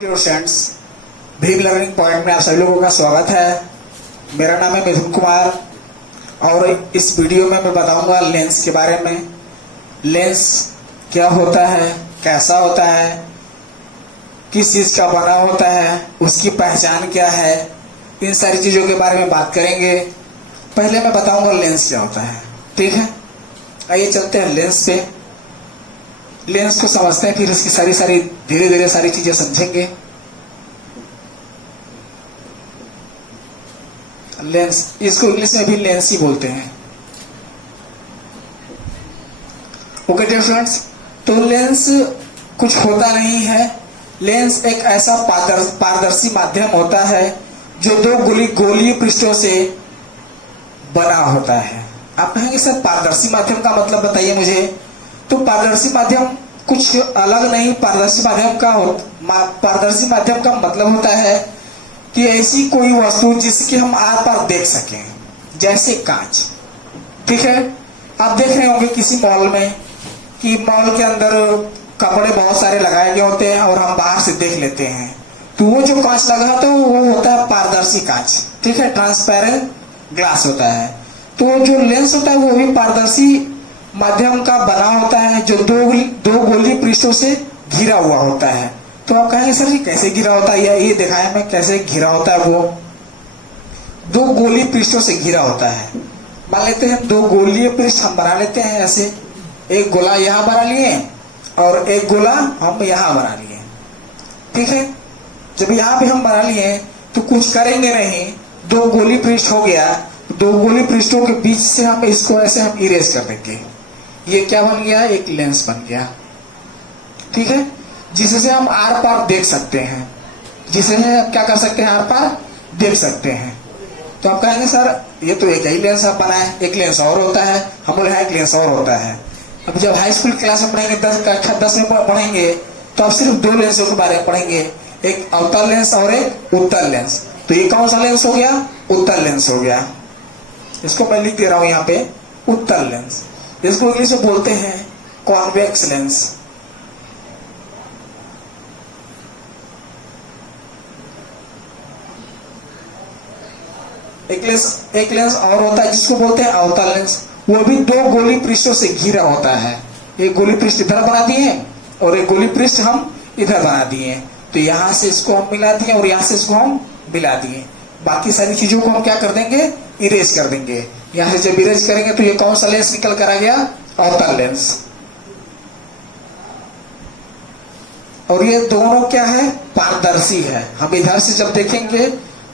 Students, Bhim learning point में आप सभी लोगों का स्वागत है। मेरा नाम है मिथुन कुमार और इस वीडियो में मैं बताऊंगा लेंस के बारे में। लेंस क्या होता है, कैसा होता है, किस चीज का बना होता है, उसकी पहचान क्या है, इन सारी चीजों के बारे में बात करेंगे। पहले मैं बताऊंगा लेंस क्या होता है, ठीक है। आइए चलते हैं लेंस पे। लेंस को समझते हैं, फिर इसकी सारी धीरे धीरे सारी चीजें समझेंगे। लेंस, इसको इंग्लिश में भी लेंस ही बोलते हैं। ओके डियर फ्रेंड्स, तो लेंस कुछ होता नहीं है। लेंस एक ऐसा पारदर्शी माध्यम होता है जो दो गोलीय पृष्ठों से बना होता है। आप कहेंगे सर पारदर्शी माध्यम का मतलब बताइए मुझे। तो पारदर्शी माध्यम कुछ अलग नहीं, पारदर्शी माध्यम का मतलब होता है कि ऐसी कोई वस्तु जिसकी हम आर पार देख सकें, जैसे कांच, ठीक है। आप देख रहे होंगे किसी मॉल में कि मॉल के अंदर कपड़े बहुत सारे लगाए गए होते हैं और हम बाहर से देख लेते हैं, तो वो जो कांच लगा होता है वो होता है पारदर्शी कांच, ठीक है, ट्रांसपेरेंट ग्लास होता है। तो जो लेंस होता है वो भी पारदर्शी माध्यम का बना होता है जो दो गोलीय पृष्ठों से घिरा हुआ होता है। तो आप कहेंगे सर जी कैसे घिरा होता है, ये दिखाया मैं कैसे घिरा होता है। वो दो गोलीय पृष्ठों से घिरा होता है। मान लेते हैं दो गोलीय पृष्ठ हम बना लेते हैं ऐसे, एक गोला यहां बना लिए और एक गोला हम यहां बना लिए, ठीक है। जब यहां पे हम बना लिए तो कुछ करेंगे नहीं, दो गोलीय पृष्ठ हो गया, दो गोलीय पृष्ठों के बीच से हम इसको ऐसे हम इरेज कर देंगे। ये क्या बन गया, एक लेंस बन गया, ठीक है, जिससे हम आर पार देख सकते हैं, जिससे क्या कर सकते हैं, आर पार देख सकते हैं। तो आप कहेंगे सर ये तो एक ही लेंस आप बनाए, एक लेंस और होता है। हम बोले एक लेंस और होता है। अब जब हाई स्कूल क्लास में पढ़ेंगे, 10 में पढ़ेंगे, तो आप सिर्फ दो लेंसों के बारे में पढ़ेंगे, एक अवतल लेंस और एक उत्तल लेंस। तो ये कौन सा लेंस हो गया, उत्तल लेंस हो गया। इसको मैं लिख दे रहा हूं यहाँ पे, उत्तल लेंस। इसको इंग्लिश में बोलते हैं कॉन्वेक्स लेंस। एक लेंस और होता है जिसको बोलते हैं अवतल लेंस। वो भी दो गोलीय पृष्ठों से घिरा होता है। एक गोलीय पृष्ठ इधर बना दिए और एक गोलीय पृष्ठ हम इधर बना दिए। तो यहां से इसको हम मिला दिए और यहां से इसको हम मिला दिए। बाकी सारी चीजों को हम क्या कर देंगे, इरेज कर देंगे। यहां से जब इरेज करेंगे तो ये कौन सा लेंस निकल कर आ गया, अवतल लेंस। और ये दोनों क्या है, पारदर्शी है। हम इधर से जब देखेंगे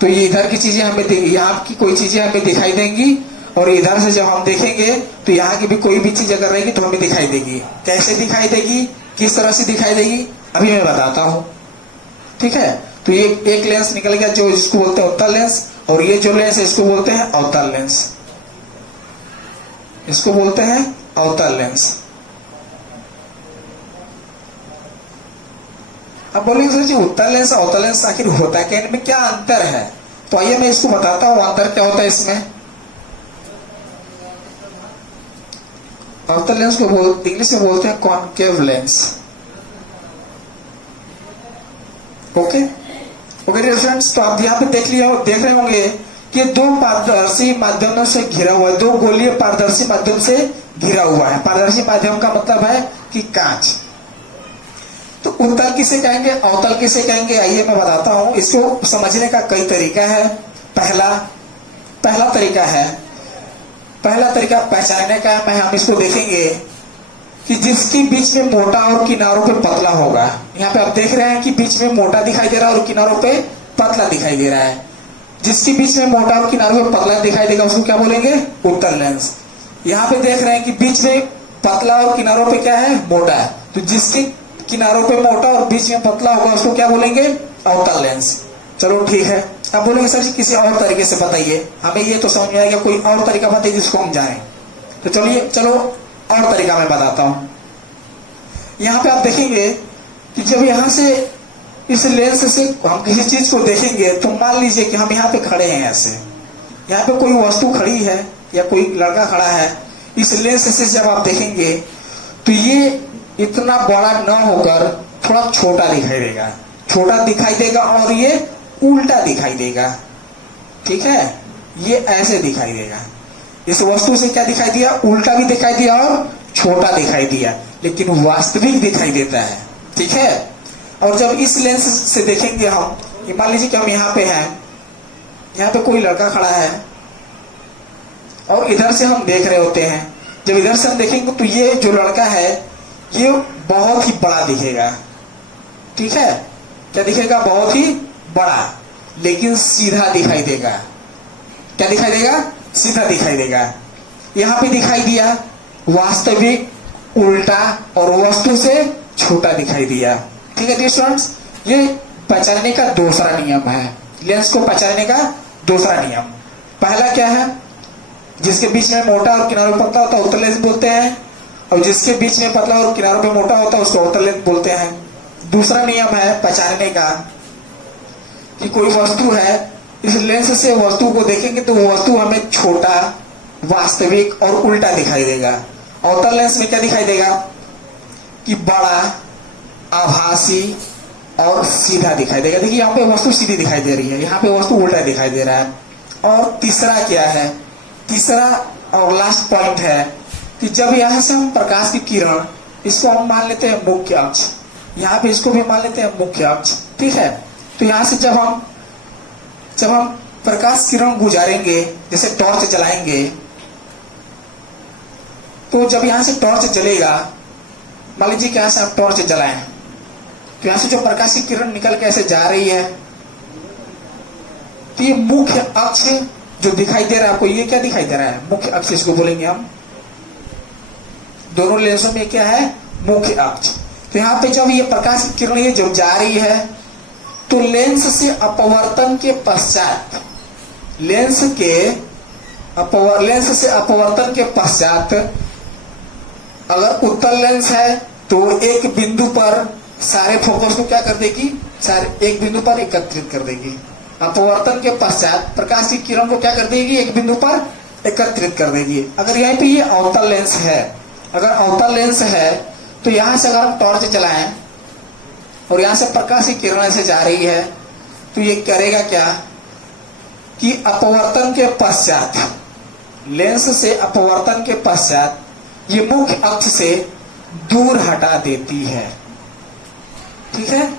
तो ये इधर की चीजें हमें, यहाँ की कोई चीजें हमें दिखाई देंगी, और इधर से जब हम देखेंगे तो यहाँ की भी कोई भी चीज अगर रहेगी तो हमें दिखाई देगी। कैसे दिखाई देगी, किस तरह से दिखाई देगी, अभी मैं बताता हूं, ठीक है। तो ये एक लेंस निकल गया जो जिसको बोलते हैं उत्तल लेंस, और ये जो लेंस है इसको बोलते हैं अवतल लेंस। इसको बोलते हैं अवतल लेंस। अब बोलेंगे सर जी उत्तल लेंस अवतल लेंस आखिर होता क्या, इनमें क्या अंतर है। तो आइए मैं इसको बताता हूं अंतर क्या होता है इसमें। अवतल लेंस को इंग्लिश में बोलते हैं concave lens. Okay okay dear friends, तो आप यहाँ पे देख रहे होंगे कि दो पारदर्शी माध्यमों से घिरा हुआ है, दो गोलीय पारदर्शी माध्यम से घिरा हुआ है। पारदर्शी माध्यम का मतलब है कि कांच। तो उत्तल किसे कहेंगे, अवतल किसे कहेंगे, आइए मैं बताता हूं। इसको समझने का कई तरीका है। पहला तरीका पहचानने का है। हम इसको देखेंगे कि जिसके बीच में मोटा और किनारों पे पतला होगा। यहाँ पे आप देख रहे हैं कि बीच में मोटा दिखाई दे रहा है और किनारों पे पतला दिखाई दे रहा है। जिसके बीच में मोटा और किनारों पे पतला दिखाई देगा उसको क्या बोलेंगे, उत्तल लेंस। यहाँ पे देख रहे हैं कि बीच में पतला और किनारों पे क्या है, मोटा है। तो जिसके किनारों पे मोटा और बीच में पतला होगा उसको क्या बोलेंगे, अवतल लेंस। चलो ठीक है। अब बोलेंगे सर जी किसी और तरीके से बताइए, हमें ये तो समझ में आएगा, कोई और तरीका बताइए जिसको हम जाने। तो चलो और तरीका मैं बताता हूं। यहां पे आप देखेंगे कि जब यहां से इस लेंस से हम किसी चीज को देखेंगे, तो मान लीजिए कि हम यहाँ पे खड़े हैं ऐसे, यहाँ पे कोई वस्तु खड़ी है या कोई लड़का खड़ा है। इस लेंस से जब आप देखेंगे तो ये इतना बड़ा न होकर थोड़ा छोटा दिखाई देगा। छोटा दिखाई देगा और ये उल्टा दिखाई देगा। ठीक है, ये ऐसे दिखाई देगा। इस वस्तु से क्या दिखाई दिया? उल्टा भी दिखाई दिया और छोटा दिखाई दिया, लेकिन वास्तविक दिखाई देता है। ठीक है, और जब इस लेंस से देखेंगे हम, मान लीजिए कि हम यहाँ पे हैं, यहाँ पे कोई लड़का खड़ा है और इधर से हम देख रहे होते हैं। जब इधर से हम देखेंगे तो ये जो लड़का है ये बहुत ही बड़ा दिखेगा। ठीक है, क्या दिखेगा? बहुत ही बड़ा, लेकिन सीधा दिखाई देगा। क्या दिखाई देगा? सीधा दिखाई देगा। यहाँ पे दिखाई दिया वास्तविक उल्टा और वस्तु से छोटा दिखाई दिया। ठीक है डियर स्टूडेंट्स, ये पहचानने का दूसरा नियम है। लेंस को पहचानने का दूसरा नियम। पहला क्या है? जिसके बीच में मोटा और किनारों पर पतला होता है उत्तल लेंस बोलते हैं, और जिसके बीच में पतला और किनारों पे मोटा होता है उसको अवतल लेंस बोलते हैं। दूसरा नियम है पहचानने का कि कोई वस्तु है, इस लेंस से वस्तु को देखेंगे तो वस्तु हमें छोटा, वास्तविक और उल्टा दिखाई देगा। अवतल लेंस में क्या दिखाई देगा? कि बड़ा, आभासी और सीधा दिखाई देगा। देखिए यहाँ पे वस्तु सीधी दिखाई दे रही है, यहाँ पे वस्तु उल्टा दिखाई दे रहा है। और तीसरा क्या है? तीसरा और लास्ट पॉइंट है कि जब यहाँ से हम प्रकाश की किरण, इसको हम मान लेते हैं मुख्य अक्ष, यहाँ पे इसको भी मान लेते हैं मुख्य अक्ष। ठीक है, तो यहाँ से जब हम प्रकाश किरण गुजारेंगे, जैसे टॉर्च जलाएंगे, तो जब यहाँ से टॉर्च जलेगा, मान लीजिए कि यहाँ से हम टॉर्च जलाएं, तो यहाँ से जो प्रकाश की किरण निकल के ऐसे जा रही है, तो ये मुख्य अक्ष जो दिखाई दे रहा है आपको, ये क्या दिखाई दे रहा है? मुख्य अक्ष इसको बोलेंगे हम। दोनों लेंसों में क्या है? मुख्य अक्ष। तो यहाँ पे जब ये प्रकाश की किरण ये जब जा रही है, तो लेंस से अपवर्तन के पश्चात, लेंस से अपवर्तन के पश्चात अगर उत्तल लेंस है तो एक बिंदु पर सारे फोकस को क्या कर देगी? सारे एक बिंदु पर एकत्रित कर देगी। अपवर्तन के पश्चात प्रकाश की किरण को क्या कर देगी? एक बिंदु पर एकत्रित कर देगी। अगर यहाँ पे ये अवतल लेंस है, अगर अवतल लेंस है तो यहाँ से अगर हम टॉर्च जलाएं और यहाँ से प्रकाश की किरण ऐसे जा रही है, तो ये करेगा क्या कि अपवर्तन के पश्चात, लेंस से अपवर्तन के पश्चात ये मुख्य अक्ष से दूर हटा देती है। ठीक है,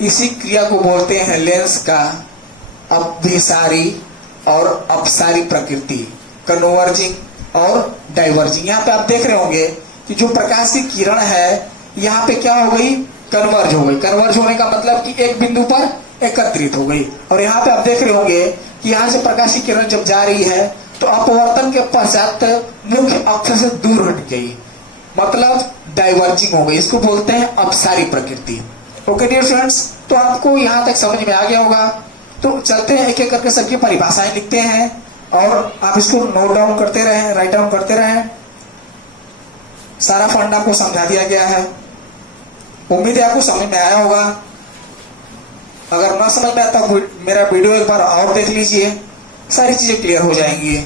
इसी क्रिया को बोलते हैं लेंस का अभिसारी और अपसारी प्रकृति, कन्वर्जिंग और डाइवर्जिंग। यहाँ पे आप देख रहे होंगे कि जो प्रकाश की किरण है यहाँ पे क्या हो गई? कन्वर्ज हो गई। कन्वर्ज होने का मतलब कि एक बिंदु पर एकत्रित हो गई। और यहाँ पे आप देख रहे होंगे कि यहाँ से प्रकाश की किरण जब जा रही है तो अपवर्तन के पश्चात मुख्य अक्ष से दूर हट गई, मतलब डाइवर्जिंग हो गई। इसको बोलते हैं अपसारी प्रकृति। ओके डियर स्टूडेंट्स, तो आपको यहाँ तक समझ में आ गया होगा। तो चलते हैं एक एक करके सबकी परिभाषाएं लिखते हैं और आप इसको नोट डाउन करते रहें, राइट डाउन करते रहें। सारा फंडा आपको समझा दिया गया है। उम्मीद है आपको समझ में आया होगा। अगर ना समझ में आता मेरा वीडियो एक बार और देख लीजिए, सारी चीजें क्लियर हो जाएंगी।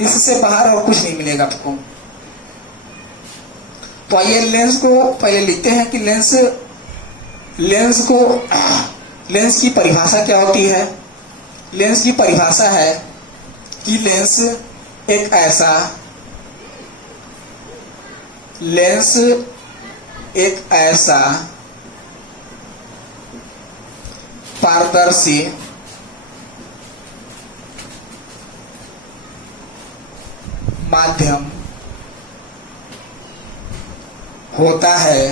इससे बाहर और कुछ नहीं मिलेगा आपको। तो आइए लेंस को पहले लिखते हैं कि लेंस की परिभाषा क्या होती है। लेंस की परिभाषा है कि लेंस एक ऐसा पारदर्शी माध्यम होता है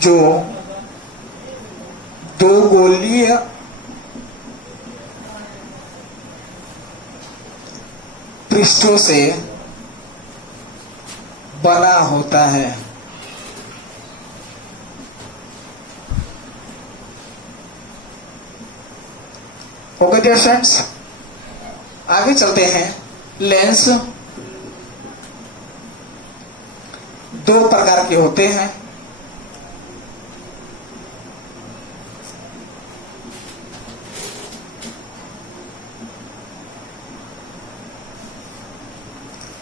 जो दो गोलीय पृष्ठों से बना होता है। ओके डियर फ्रेंड्स, आगे चलते हैं। लेंस दो प्रकार के होते हैं।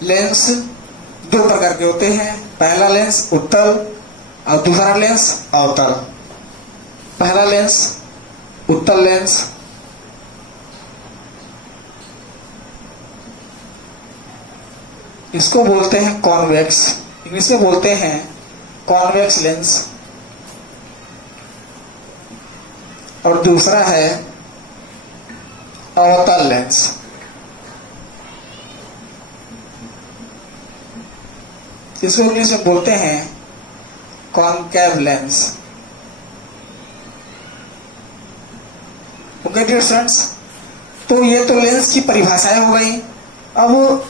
लेंस दो प्रकार के होते हैं, पहला लेंस उत्तल और दूसरा लेंस अवतल। पहला लेंस उत्तल लेंस, इसको बोलते हैं कॉन्वेक्स, इंग्लिश में बोलते हैं कॉन्वेक्स लेंस। और दूसरा है अवतल लेंस। इसको इंग्लिश में बोलते हैं concave lens. Okay dear friends, तो ये तो लेंस की परिभाषाएं हो गई। अब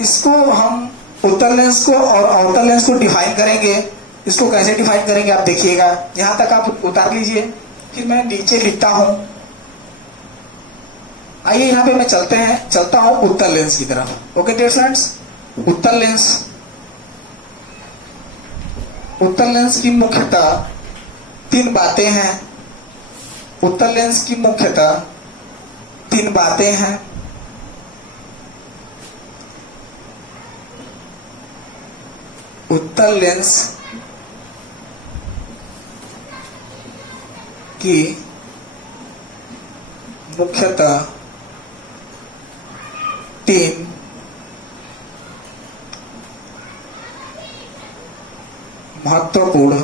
इसको हम उत्तल लेंस को और अवतल लेंस को डिफाइन करेंगे। इसको कैसे डिफाइन करेंगे आप देखिएगा, यहां तक आप उतार लीजिए, फिर मैं नीचे लिखता हूं। आइए यहां पे मैं चलता हूं उत्तल लेंस की तरफ। ओके डियर फ्रेंड्स, उत्तल लेंस, उत्तल लेंस की मुख्यतः तीन बातें हैं। उत्तल लेंस की मुख्यतः तीन बातें हैं। उत्तल लेंस की मुख्यतः तीन महत्वपूर्ण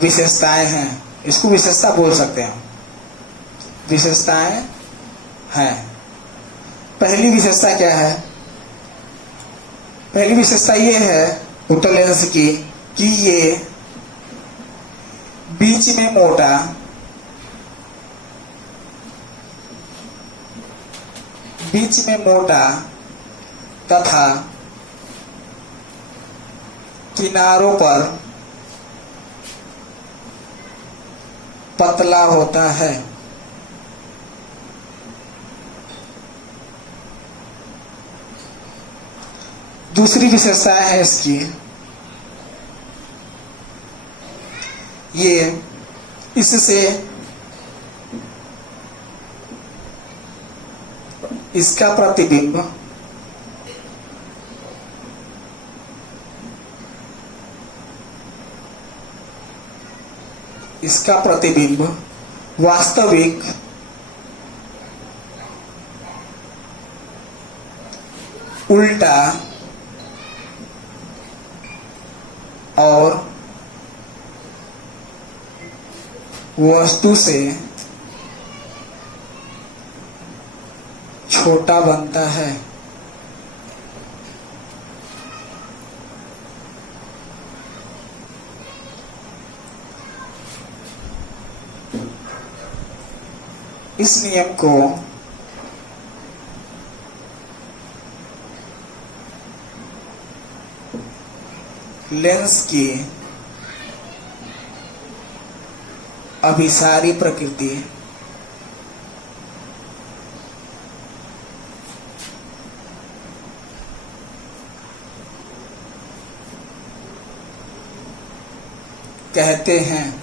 विशेषताएं हैं। इसको विशेषता बोल सकते हैं, विशेषताएं हैं। पहली विशेषता क्या है? पहली विशेषता ये है उत्तल लेंस की कि ये बीच में मोटा तथा किनारों पर पतला होता है। दूसरी विशेषता है इसकी, ये इससे इसका प्रतिबिंब वास्तविक उल्टा और वस्तु से छोटा बनता है। इस नियम को लेंस की अभिसारी प्रकृति कहते हैं।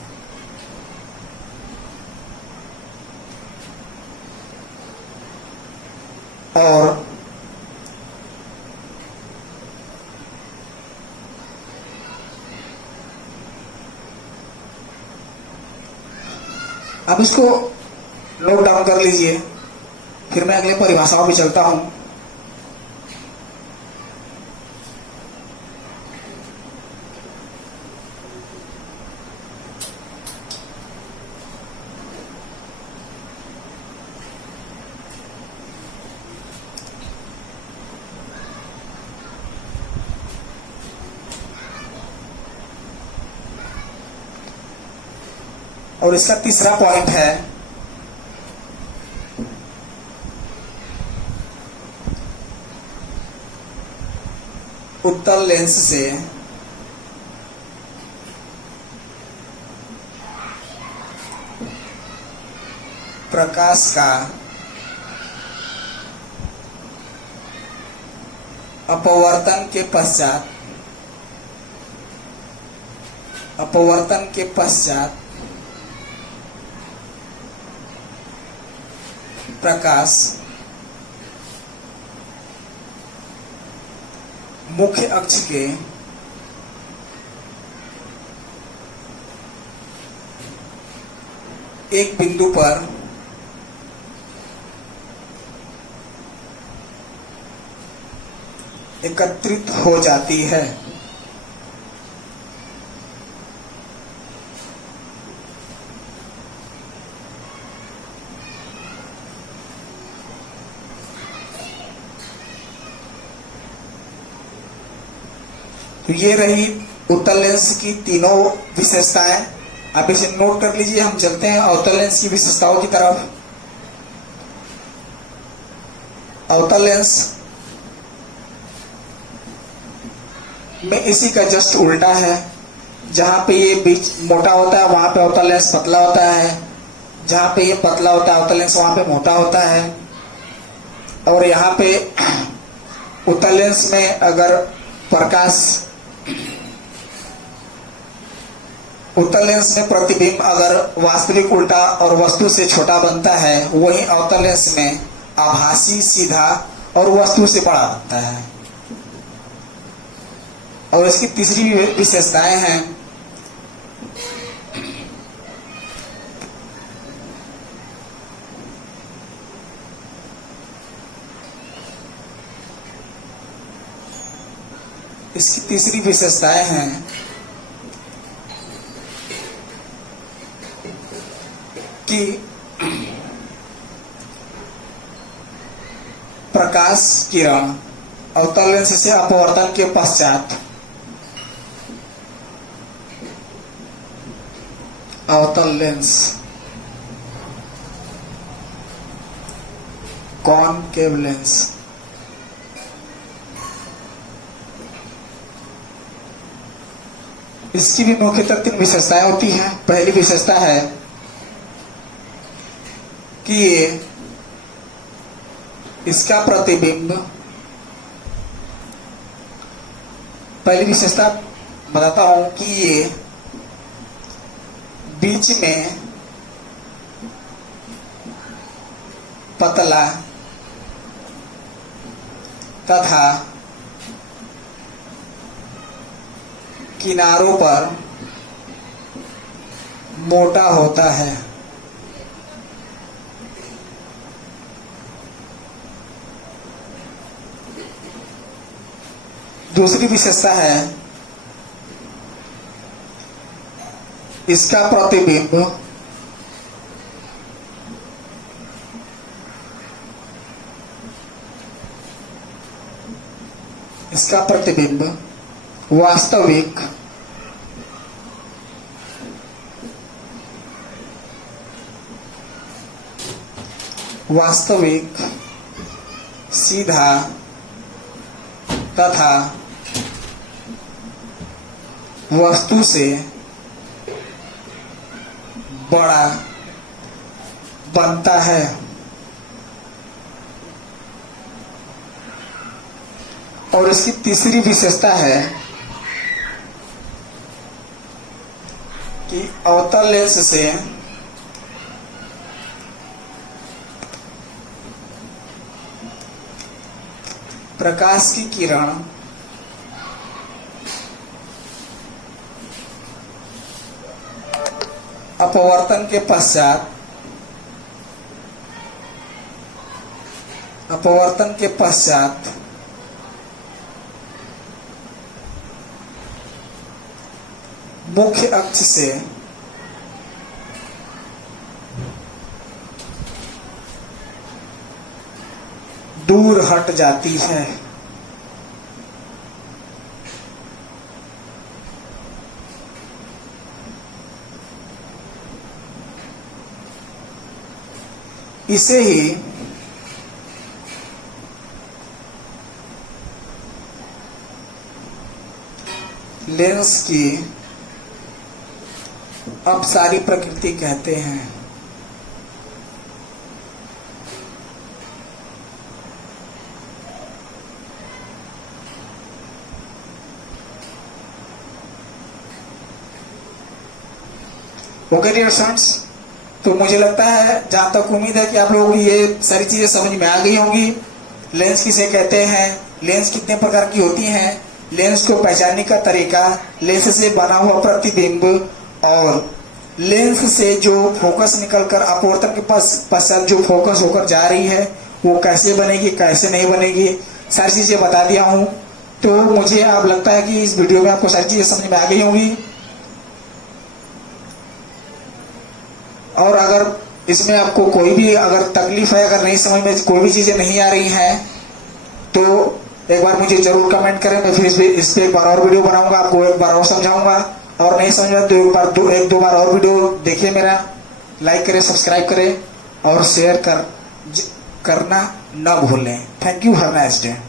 और अब इसको नोट डाउन कर लीजिए, फिर मैं अगले परिभाषाओं में चलता हूं। और इसका तीसरा पॉइंट है उत्तल लेंस से प्रकाश का अपवर्तन के पश्चात प्रकाश मुख्य अक्ष के एक बिंदु पर एकत्रित हो जाती है। तो ये रही उत्तल लेंस की तीनों विशेषताएं। आप इसे नोट कर लीजिए। हम चलते हैं अवतल लेंस की विशेषताओं की तरफ। अवतल लेंस में इसी का जस्ट उल्टा है। जहां पे ये बीच मोटा होता है वहां पे अवतल लेंस पतला होता है, जहां पे ये पतला होता है अवतल लेंस वहां पे मोटा होता है। और यहाँ पे उत्तल लेंस में अगर प्रकाश उत्तल लेंस में प्रतिबिंब अगर वास्तविक उल्टा और वस्तु से छोटा बनता है, वही अवतल लेंस में आभासी सीधा और वस्तु से बड़ा बनता है। और इसकी तीसरी विशेषताएं हैं इसकी तीसरी विशेषताएं हैं कि प्रकाश किरण अवतल लेंस से अपवर्तन के पश्चात अवतल लेंस कॉनकेव लेंस इसकी भी मुख्यतः तीन विशेषताएं होती हैं। पहली विशेषता है कि ये इसका प्रतिबिंब, पहली विशेषता बताता हूं कि ये बीच में पतला तथा किनारों पर मोटा होता है। दूसरी विशेषता है इसका प्रतिबिंब वास्तविक सीधा तथा वस्तु से बड़ा बनता है। और इसकी तीसरी विशेषता है कि अवतल लेंस से प्रकाश की किरण अपवर्तन के पश्चात मुख्य अक्ष से दूर हट जाती है। इसे ही लेंस की अपसारी प्रकृति कहते हैं। ओके डियर स्टूडेंट्स, तो मुझे लगता है, जहां तक उम्मीद है कि आप लोगों की ये सारी चीजें समझ में आ गई होंगी। लेंस किसे कहते हैं, लेंस कितने प्रकार की होती हैं, लेंस को पहचानने का तरीका, लेंस से बना हुआ प्रतिबिंब, और लेंस से जो फोकस निकलकर अपवर्तन के पश्चात जो फोकस होकर जा रही है वो कैसे बनेगी, कैसे नहीं बनेगी, सारी चीजें बता दिया हूं। तो मुझे अब लगता है कि इस वीडियो में आपको सारी चीजें समझ में आ गई होंगी। और अगर इसमें आपको कोई भी अगर तकलीफ है, अगर नहीं समझ में कोई भी चीजें नहीं आ रही हैं, तो एक बार मुझे जरूर कमेंट करें। मैं फिर इस पे एक बार और वीडियो बनाऊंगा, आपको एक बार और समझाऊंगा। और नहीं समझ में तो एक दो बार और वीडियो देखिए मेरा, लाइक करें, सब्सक्राइब करें और शेयर करना न भूलें। Thank you, have a nice day.